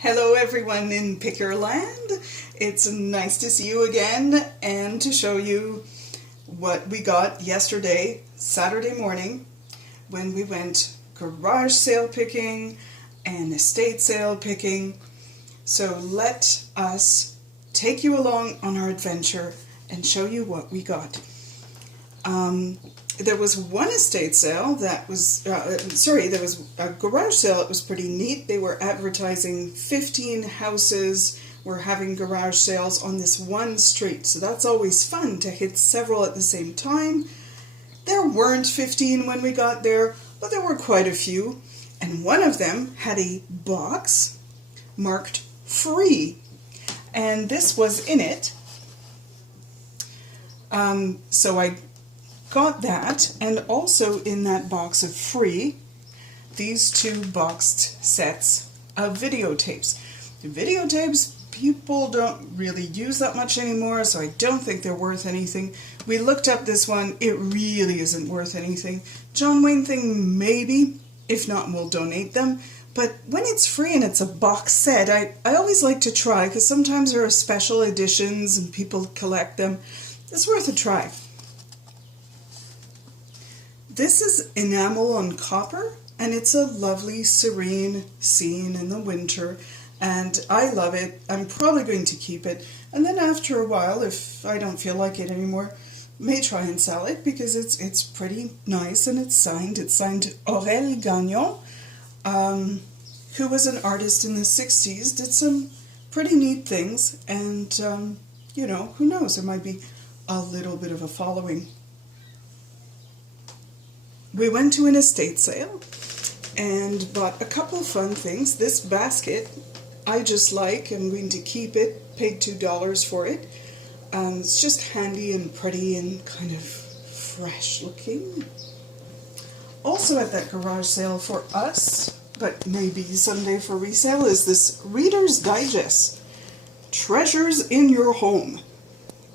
Hello everyone in Pickerland. It's nice to see you again and to show you what we got yesterday, Saturday morning, when we went garage sale picking and estate sale picking. So let us take you along on our adventure and show you what we got. There was one estate sale that was, there was a garage sale. It was pretty neat. They were advertising 15 houses were having garage sales on this one street. So that's always fun to hit several at the same time. There weren't 15 when we got there, but there were quite a few. And one of them had a box marked free. And this was in it. So I got that, and also in that box of free, these two boxed sets of videotapes. The videotapes, people don't really use that much anymore, so I don't think they're worth anything. We looked up this one, it really isn't worth anything. John Wayne thing, maybe, if not we'll donate them. But when it's free and it's a box set, I always like to try, because sometimes there are special editions and people collect them. It's worth a try. This is enamel on copper, and it's a lovely, serene scene in the winter, and I love it. I'm probably going to keep it, and then after a while, if I don't feel like it anymore, may try and sell it, because it's pretty nice, and it's signed. It's signed Aurel Gagnon, who was an artist in the 60s, did some pretty neat things, and, who knows, there might be a little bit of a following. We went to an estate sale and bought a couple fun things. This basket I just like. I'm going to keep it. Paid $2 for it. It's just handy and pretty and kind of fresh looking. Also at that garage sale for us, but maybe someday for resale, is this Reader's Digest. Treasures in Your Home.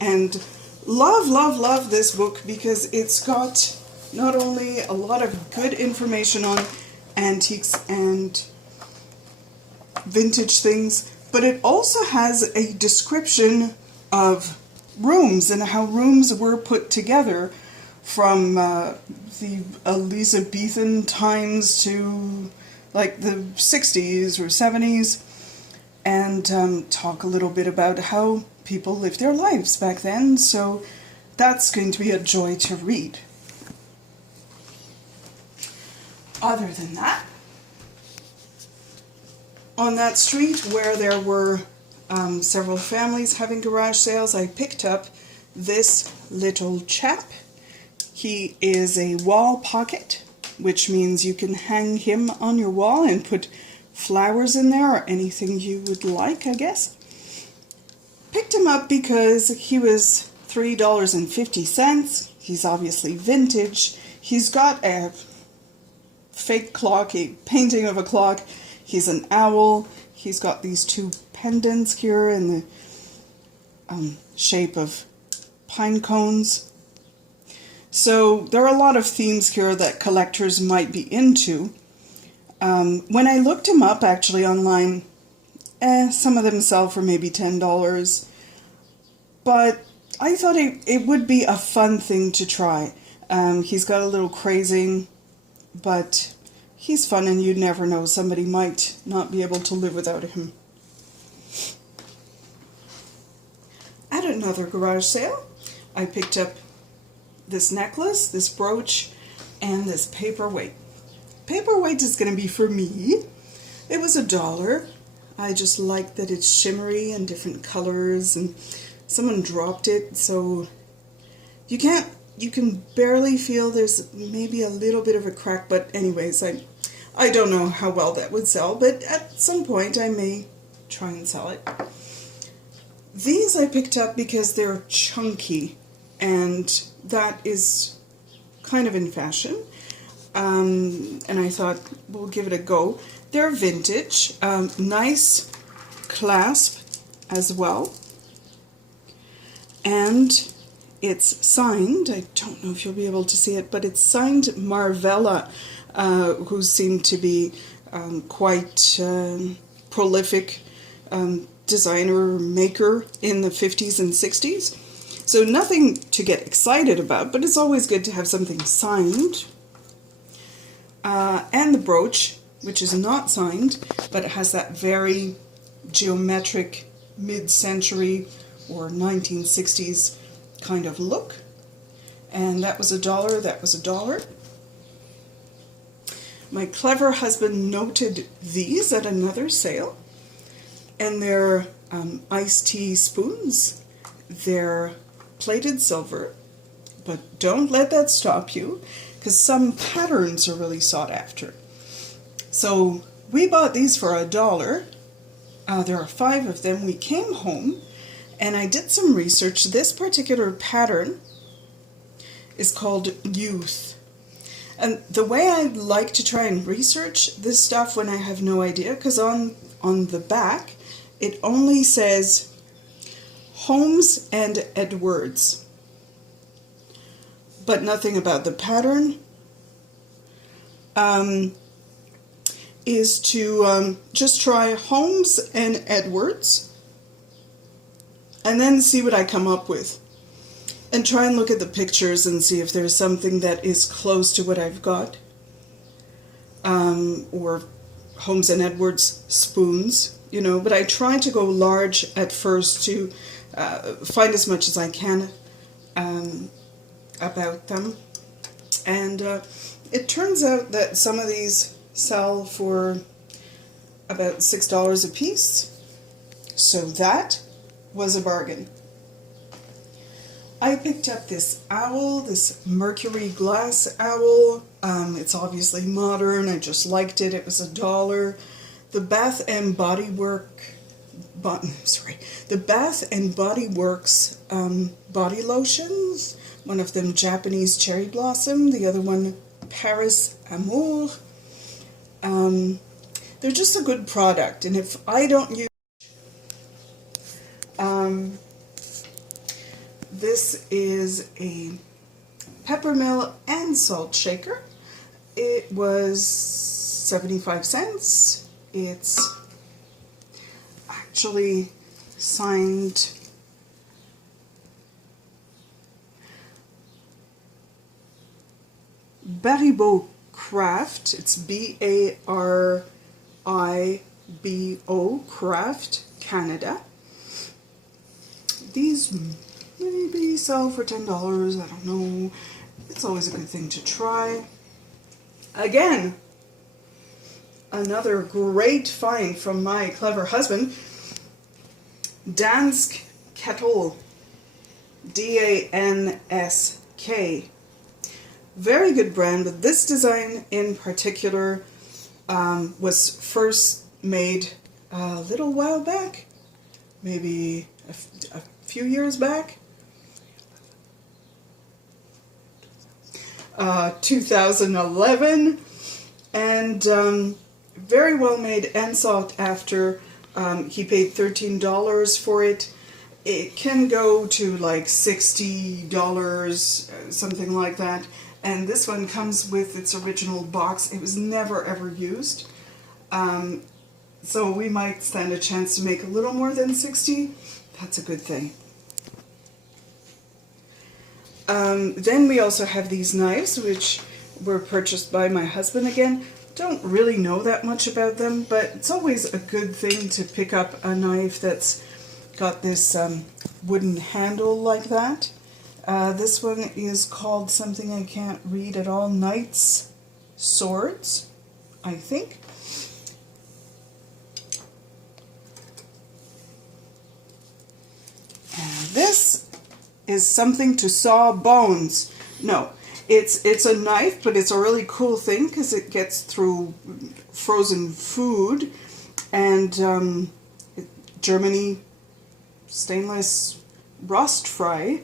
And love this book because it's got not only a lot of good information on antiques and vintage things, but it also has a description of rooms and how rooms were put together from the Elizabethan times to like the 60s or 70s, and talk a little bit about how people lived their lives back then. So that's going to be a joy to read. Other than that, on that street where there were several families having garage sales, I picked up this little chap. He is a wall pocket, which means you can hang him on your wall and put flowers in there or anything you would like, I guess. Picked him up because he was $3.50. He's obviously vintage. He's got a fake clock, a painting of a clock. He's an owl. He's got these two pendants here in the shape of pine cones. So there are a lot of themes here that collectors might be into. When I looked him up actually online, some of them sell for maybe $10, but I thought it would be a fun thing to try. He's got a little crazing, but he's fun, and you never know, somebody might not be able to live without him. At another garage sale, I picked up this necklace, this brooch, and this paperweight. Paperweight is going to be for me. It was $1. I just like that it's shimmery and different colors, and someone dropped it, so you can barely feel there's maybe a little bit of a crack, but anyways, I don't know how well that would sell, but at some point I may try and sell it. These I picked up because they're chunky, and that is kind of in fashion, and I thought we'll give it a go. They're vintage, nice clasp as well, and it's signed. I don't know if you'll be able to see it, but it's signed Marvella, who seemed to be quite prolific designer maker in the 50s and 60s. So nothing to get excited about, but it's always good to have something signed. And the brooch, which is not signed, but it has that very geometric mid-century or 1960s kind of look. And that was $1, that was $1. My clever husband noted these at another sale, and they're iced tea spoons. They're plated silver, but don't let that stop you, because some patterns are really sought after. So we bought these for $1. There are 5 of them. We came home and I did some research. This particular pattern is called Youth. And the way I like to try and research this stuff when I have no idea, because on the back it only says Holmes and Edwards, but nothing about the pattern, is to just try Holmes and Edwards and then see what I come up with. And try and look at the pictures and see if there's something that is close to what I've got. Or Holmes and Edwards spoons, you know. But I try to go large at first to find as much as I can about them. And it turns out that some of these sell for about $6 a piece. So that was a bargain. I picked up this owl, this mercury glass owl. It's obviously modern. I just liked it. It was $1. The Bath and Body Works body lotions. One of them Japanese cherry blossom. The other one Paris Amour. They're just a good product, and if I don't use this is a peppermill and salt shaker. It was 75 cents. It's actually signed Baribo Craft. It's B-A-R-I-B-O Craft, Canada. These maybe sell for $10, I don't know. It's always a good thing to try. Again, another great find from my clever husband. Dansk Kettle, D-A-N-S-K. Very good brand, but this design in particular was first made a little while back, maybe a few years back. 2011, and very well made and sought after. He paid $13 for it. It can go to like $60, something like that. And this one comes with its original box. It was never ever used. So we might stand a chance to make a little more than 60. That's a good thing. Then we also have these knives, which were purchased by my husband again. Don't really know that much about them, but it's always a good thing to pick up a knife that's got this wooden handle like that. This one is called something I can't read at all. Knight's Swords, I think. And this is something to saw bones. No, it's a knife, but it's a really cool thing because it gets through frozen food. And Germany stainless rust fry.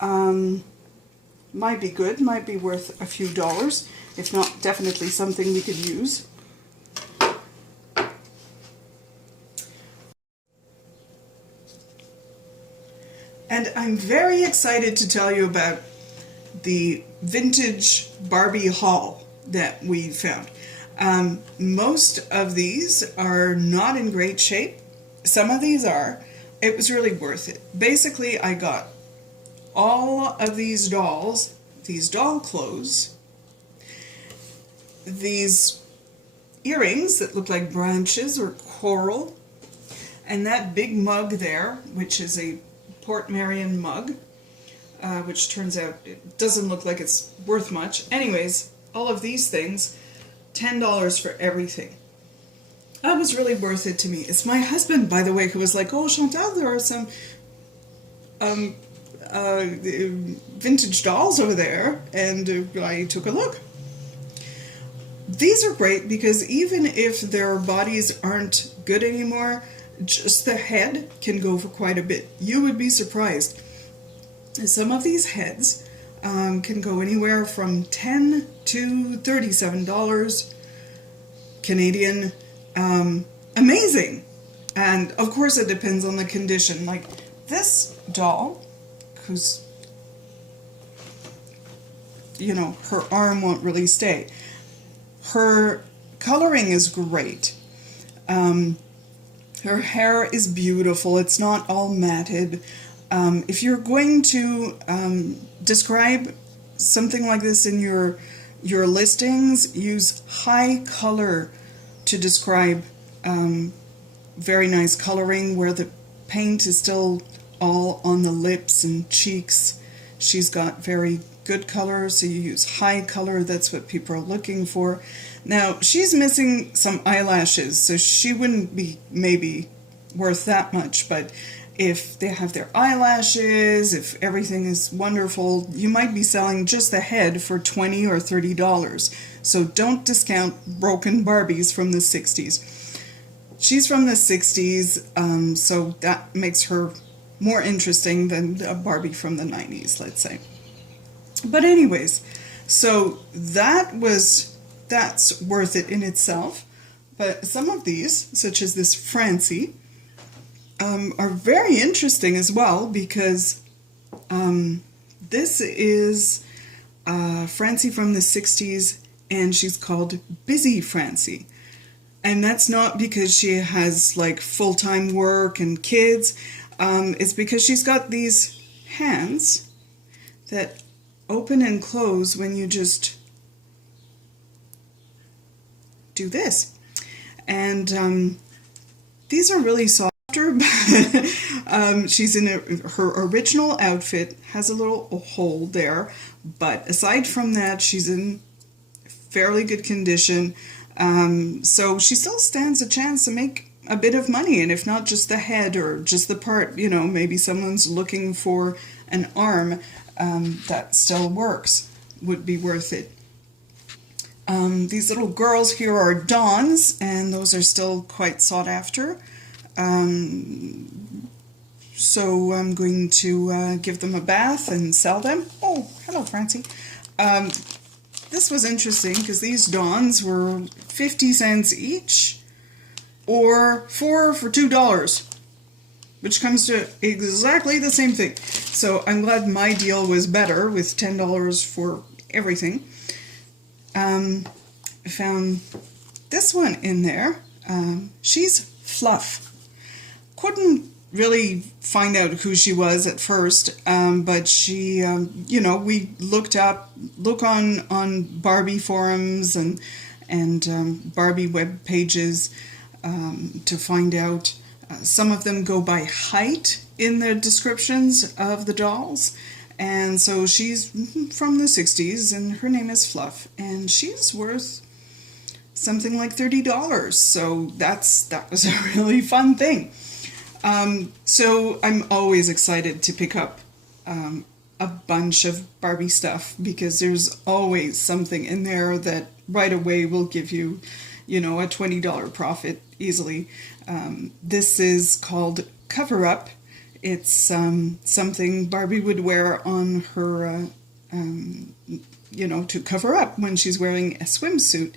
Might be good, might be worth a few dollars. If not, definitely something we could use. And I'm very excited to tell you about the vintage Barbie haul that we found. Most of these are not in great shape. Some of these are. It was really worth it. Basically, I got all of these dolls, these doll clothes, these earrings that look like branches or coral, and that big mug there, which is a Port Marion mug, which turns out it doesn't look like it's worth much. Anyways, all of these things, $10 for everything. That was really worth it to me. It's my husband, by the way, who was like, "Oh, Chantal, there are some vintage dolls over there," and I took a look. These are great because even if their bodies aren't good anymore, just the head can go for quite a bit. You would be surprised. Some of these heads can go anywhere from $10 to $37 Canadian. Amazing. And of course it depends on the condition. Like this doll, who's, you know, her arm won't really stay. Her coloring is great. Her hair is beautiful. It's not all matted. If you're going to describe something like this in your listings, use high color to describe very nice coloring where the paint is still all on the lips and cheeks. She's got very good color, so you use high color. That's what people are looking for. Now, she's missing some eyelashes, so she wouldn't be maybe worth that much, but if they have their eyelashes, if everything is wonderful, you might be selling just the head for $20 or $30. So don't discount broken Barbies from the 60s. She's from the 60s, so that makes her more interesting than a Barbie from the 90s, let's say. But anyways, so that's worth it in itself. But some of these, such as this Francie, are very interesting as well because this is Francie from the 60s, and she's called Busy Francie. And that's not because she has like full-time work and kids. It's because she's got these hands that open and close when you just do this. And these are really soft. She's in her original outfit, has a little hole there, but aside from that, she's in fairly good condition. So she still stands a chance to make a bit of money, and if not just the head or just the part, you know, maybe someone's looking for an arm, that still works, would be worth it. These little girls here are Dawns, and those are still quite sought after. So I'm going to give them a bath and sell them. Oh, hello, Francie. This was interesting because these Dawns were 50 cents each, or 4 for $2, which comes to exactly the same thing. So I'm glad my deal was better with $10 for everything. I found this one in there. She's Fluff. Couldn't really find out who she was at first, but she, you know, we look on Barbie forums and Barbie web pages to find out. Some of them go by height in the descriptions of the dolls, and so she's from the 60s, and her name is Fluff, and she's worth something like $30. So that was a really fun thing. So I'm always excited to pick up a bunch of Barbie stuff because there's always something in there that right away will give you, you know, a $20 profit easily. This is called Cover Up. It's something Barbie would wear on her, you know, to cover up when she's wearing a swimsuit.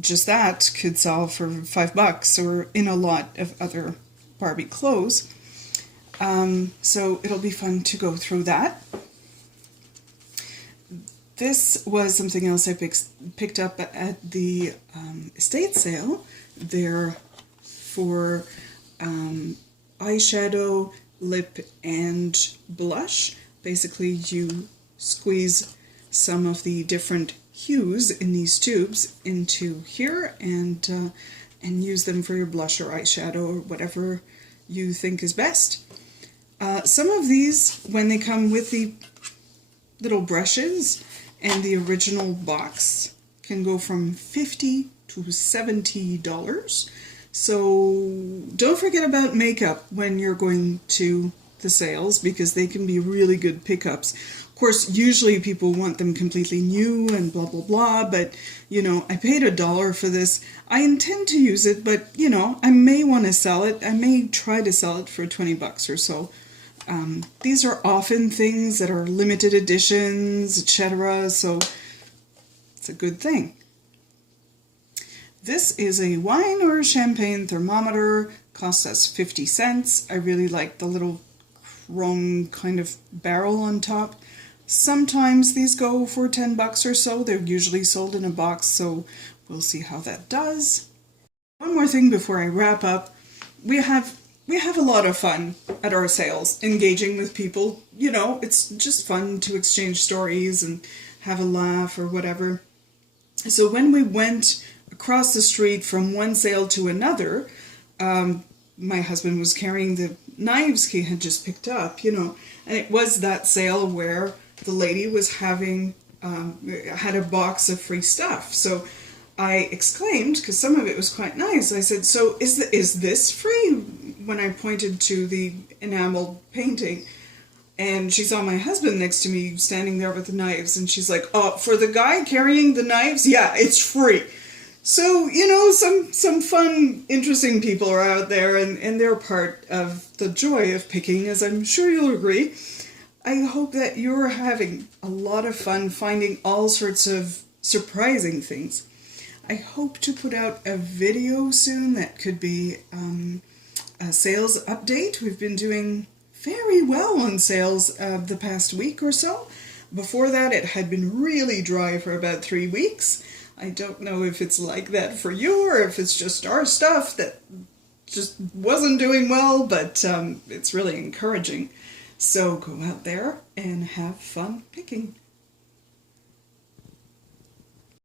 Just that could sell for $5 or in a lot of other Barbie clothes. So it'll be fun to go through that. This was something else I picked up at the estate sale. They're for eyeshadow, lip, and blush. Basically, you squeeze some of the different hues in these tubes into here and use them for your blush or eyeshadow or whatever you think is best. Some of these, when they come with the little brushes and the original box, can go from $50 to $70. So don't forget about makeup when you're going to the sales, because they can be really good pickups. Of course, usually people want them completely new and blah blah blah, but you know, I paid $1 for this. I intend to use it, but you know, I may want to sell it. I may try to sell it for 20 bucks or so. These are often things that are limited editions, etc., so it's a good thing. This is a wine or champagne thermometer, costs us 50 cents. I really like the little chrome kind of barrel on top. Sometimes these go for 10 bucks or so. They're usually sold in a box, so we'll see how that does. One more thing before I wrap up. We have a lot of fun at our sales, engaging with people. You know, it's just fun to exchange stories and have a laugh or whatever. So when we went across the street from one sale to another, my husband was carrying the knives he had just picked up, you know, and it was that sale where the lady was having, had a box of free stuff. So I exclaimed, because some of it was quite nice, I said, so is this free? When I pointed to the enameled painting. And she saw my husband next to me standing there with the knives, and she's like, oh, for the guy carrying the knives? Yeah, it's free. So, you know, some fun, interesting people are out there, and they're part of the joy of picking, as I'm sure you'll agree. I hope that you're having a lot of fun finding all sorts of surprising things. I hope to put out a video soon that could be a sales update. We've been doing very well on sales the past week or so. Before that, it had been really dry for about 3 weeks. I don't know if it's like that for you or if it's just our stuff that just wasn't doing well, but it's really encouraging. So go out there and have fun picking.